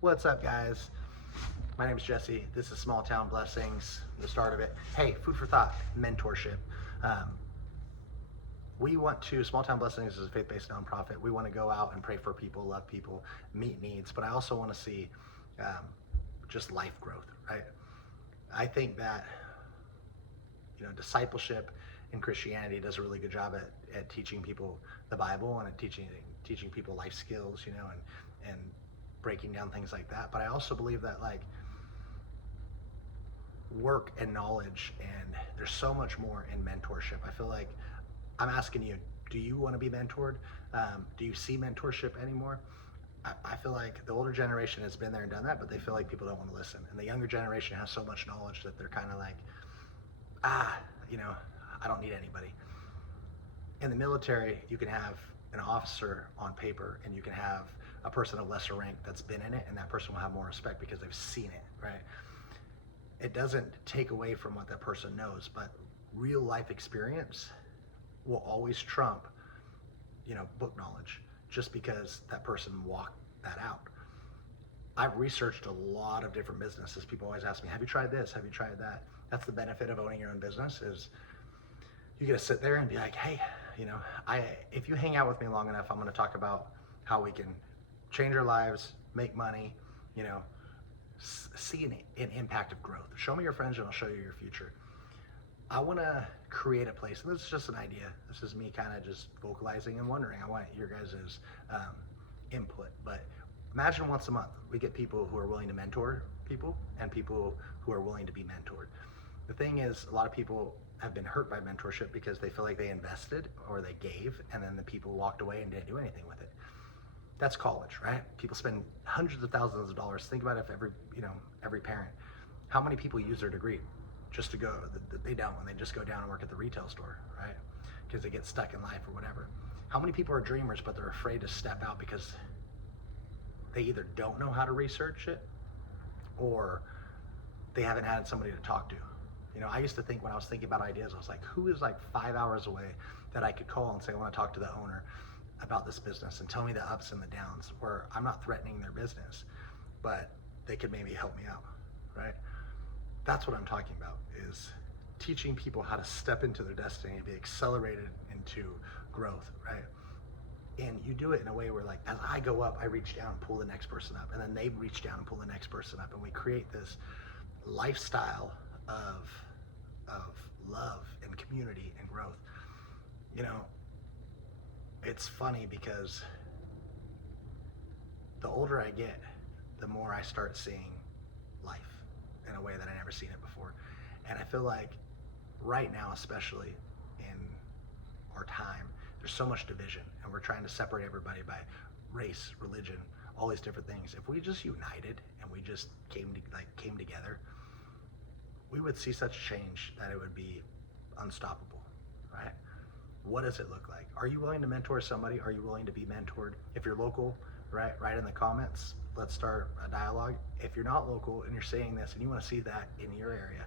What's up, guys? My name is Jesse. This is Small Town Blessings, the start of it. Hey, food for thought, mentorship. Um, Small Town Blessings is a faith-based nonprofit. We want to go out and pray for people, love people, meet needs, but I also want to see um, just life growth, right? I think that, discipleship in Christianity does a really good job at teaching people the Bible and at teaching people life skills, and breaking down things like that. But I also believe that work and knowledge, and there's so much more in mentorship. I feel like I'm asking you, do you want to be mentored? Do you see mentorship anymore? I feel like the older generation has been there and done that, but they feel like people don't want to listen. And the younger generation has so much knowledge that they're kind of like, ah, I don't need anybody. In the military, you can have an officer on paper and you can have a person of lesser rank that's been in it, and that person will have more respect because they've seen it, right? It doesn't take away from what that person knows, but real life experience will always trump, book knowledge, just because that person walked that out. I've researched a lot of different businesses. People always ask me, have you tried this? Have you tried that? That's the benefit of owning your own business, is you get to sit there and be like, hey, if you hang out with me long enough, I'm going to talk about how we can change our lives, make money, see an impact of growth. Show me your friends and I'll show you your future. I want to create a place, and this is just an idea. This is me kind of just vocalizing and wondering. I want your guys' input. But imagine once a month we get people who are willing to mentor people and people who are willing to be mentored. The thing is, a lot of people have been hurt by mentorship because they feel like they invested or they gave, and then the people walked away and didn't do anything with it. That's college, right? People spend hundreds of thousands of dollars. Think about it, if every parent, how many people use their degree just to go, they don't, when they just go down and work at the retail store, right? Because they get stuck in life or whatever. How many people are dreamers, but they're afraid to step out because they either don't know how to research it or they haven't had somebody to talk to. I used to think, when I was thinking about ideas, I was like, who is 5 hours away that I could call and say, I want to talk to the owner about this business and tell me the ups and the downs, where I'm not threatening their business, but they could maybe help me out, right? That's what I'm talking about, is teaching people how to step into their destiny and be accelerated into growth, right? And you do it in a way where, as I go up, I reach down and pull the next person up, and then they reach down and pull the next person up, and we create this lifestyle of love and community and growth. It's funny because the older I get, the more I start seeing life in a way that I never seen it before. And I feel like right now, especially in our time, there's so much division, and we're trying to separate everybody by race, religion, all these different things. If we just united and we just came together, we would see such change that it would be unstoppable, right? What does it look like? Are you willing to mentor somebody? Are you willing to be mentored? If you're local, right, write in the comments. Let's start a dialogue. If you're not local and you're saying this and you want to see that in your area,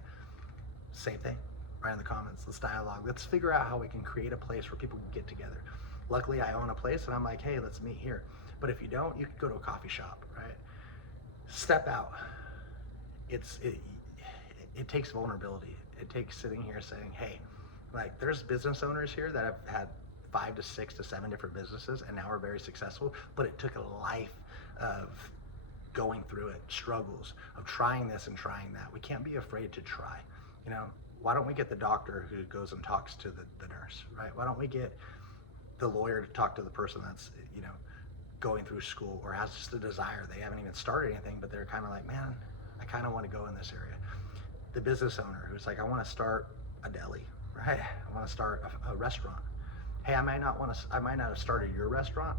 same thing. Write in the comments. Let's dialogue. Let's figure out how we can create a place where people can get together. Luckily, I own a place, and I'm like, hey, let's meet here. But if you don't, you could go to a coffee shop, right? Step out. It takes vulnerability. It takes sitting here saying, hey, there's business owners here that have had 5 to 6 to 7 different businesses and now are very successful, but it took a life of going through it, struggles, of trying this and trying that. We can't be afraid to try. Why don't we get the doctor who goes and talks to the nurse, right? Why don't we get the lawyer to talk to the person that's, going through school or has just a desire? They haven't even started anything, but they're kind of like, man, I kind of want to go in this area. The business owner who's like, I want to start a deli, right? I want to start a restaurant. Hey, I might not have started your restaurant,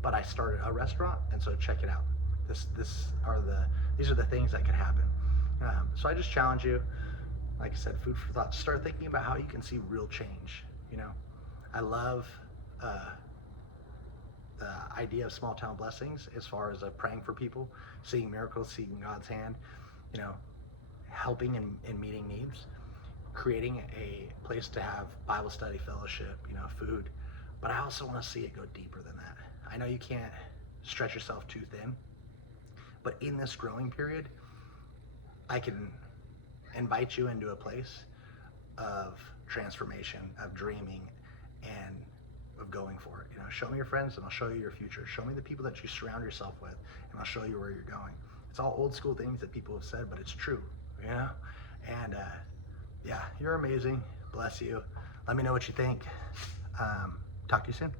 but I started a restaurant, and so check it out. These are the things that could happen. So I just challenge you, like I said, food for thought. Start thinking about how you can see real change. I love the idea of small town blessings as far as praying for people, seeing miracles, seeing God's hand, helping and meeting needs, creating a place to have Bible study, fellowship, food. But I also want to see it go deeper than that. I know you can't stretch yourself too thin, But in this growing period, I can invite you into a place of transformation, of dreaming, and of going for it. Show me your friends and I'll show you your future. Show me the people that you surround yourself with and I'll show you where you're going. It's all old school things that people have said, but it's true, And yeah, you're amazing. Bless you. Let me know what you think. Talk to you soon.